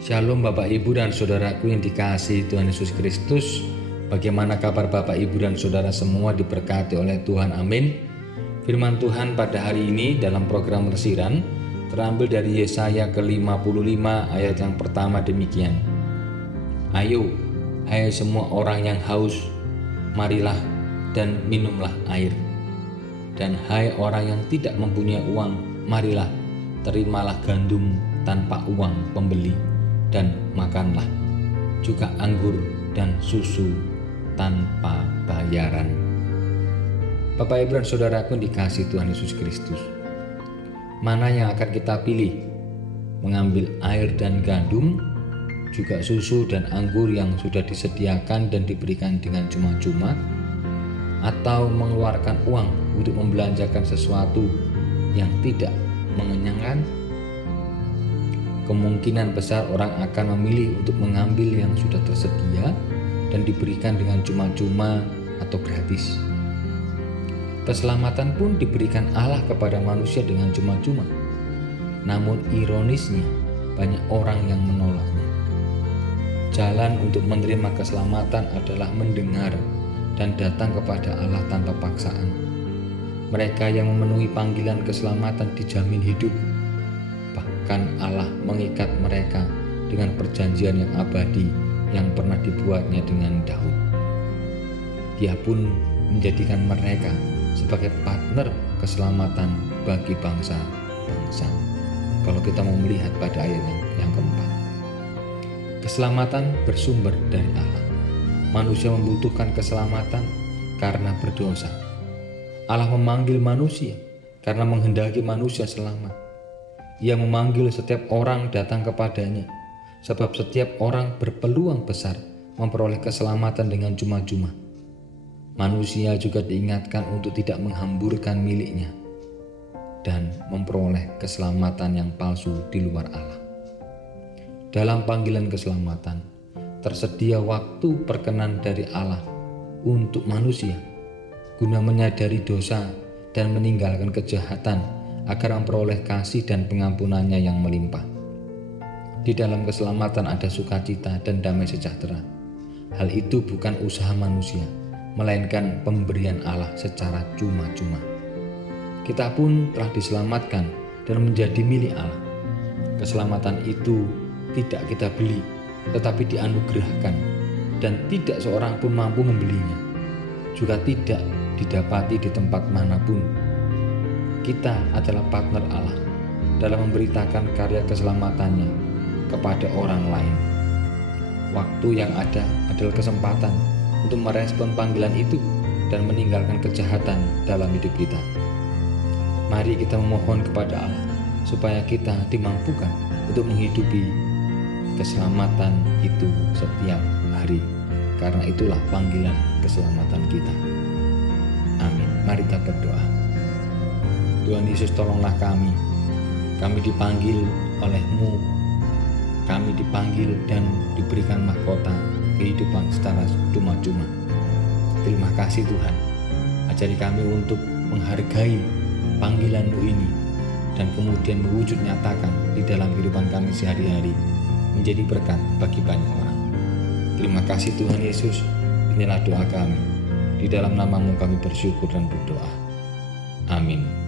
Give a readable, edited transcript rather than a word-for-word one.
Shalom Bapak Ibu dan Saudaraku yang dikasihi Tuhan Yesus Kristus. Bagaimana kabar Bapak Ibu dan Saudara semua diberkati oleh Tuhan, amin. Firman Tuhan pada hari ini dalam program Lesiran terambil dari Yesaya ke-55 ayat yang pertama demikian. Ayo, hai semua orang yang haus, marilah dan minumlah air. Dan hai orang yang tidak mempunyai uang, marilah, terimalah gandum tanpa uang pembeli, dan makanlah juga anggur dan susu tanpa bayaran. Bapak Ibu dan Saudaraku yang dikasihi Tuhan Yesus Kristus, mana yang akan kita pilih? Mengambil air dan gandum, juga susu dan anggur yang sudah disediakan dan diberikan dengan cuma-cuma, atau mengeluarkan uang untuk membelanjakan sesuatu yang tidak mengenyangkan? Kemungkinan besar orang akan memilih untuk mengambil yang sudah tersedia dan diberikan dengan cuma-cuma atau gratis. Keselamatan pun diberikan Allah kepada manusia dengan cuma-cuma. Namun ironisnya, banyak orang yang menolaknya. Jalan untuk menerima keselamatan adalah mendengar dan datang kepada Allah tanpa paksaan. Mereka yang memenuhi panggilan keselamatan dijamin hidup. Bahkan Allah mengikat mereka dengan perjanjian yang abadi yang pernah dibuatnya dengan Daud. Dia pun menjadikan mereka sebagai partner keselamatan bagi bangsa-bangsa. Kalau kita mau melihat pada ayat yang keempat, keselamatan bersumber dari Allah. Manusia membutuhkan keselamatan karena berdosa. Allah memanggil manusia karena menghendaki manusia selamat. Ia memanggil setiap orang datang kepadanya, sebab setiap orang berpeluang besar memperoleh keselamatan dengan cuma-cuma. Manusia juga diingatkan untuk tidak menghamburkan miliknya dan memperoleh keselamatan yang palsu di luar Allah. Dalam panggilan keselamatan, tersedia waktu perkenan dari Allah untuk manusia guna menyadari dosa dan meninggalkan kejahatan agar memperoleh kasih dan pengampunannya yang melimpah. Di dalam keselamatan ada sukacita dan damai sejahtera. Hal itu bukan usaha manusia, melainkan pemberian Allah secara cuma-cuma. Kita pun telah diselamatkan dan menjadi milik Allah. Keselamatan itu tidak kita beli, tetapi dianugerahkan, dan tidak seorang pun mampu membelinya, juga tidak didapati di tempat manapun. Kita adalah partner Allah dalam memberitakan karya keselamatannya kepada orang lain. Waktu yang ada adalah kesempatan untuk merespon panggilan itu dan meninggalkan kejahatan dalam hidup kita. Mari kita memohon kepada Allah supaya kita dimampukan untuk menghidupi keselamatan itu setiap hari, karena itulah panggilan keselamatan kita. Amin. Mari kita berdoa. Tuhan Yesus, tolonglah kami. Kami dipanggil oleh-Mu. Kami dipanggil dan diberikan mahkota kehidupan secara cuma-cuma. Terima kasih Tuhan. Ajari kami untuk menghargai panggilan-Mu ini dan kemudian mewujud nyatakan di dalam kehidupan kami sehari-hari, menjadi berkat bagi banyak orang. Terima kasih Tuhan Yesus. Inilah doa kami. Di dalam nama-Mu kami bersyukur dan berdoa. Amin.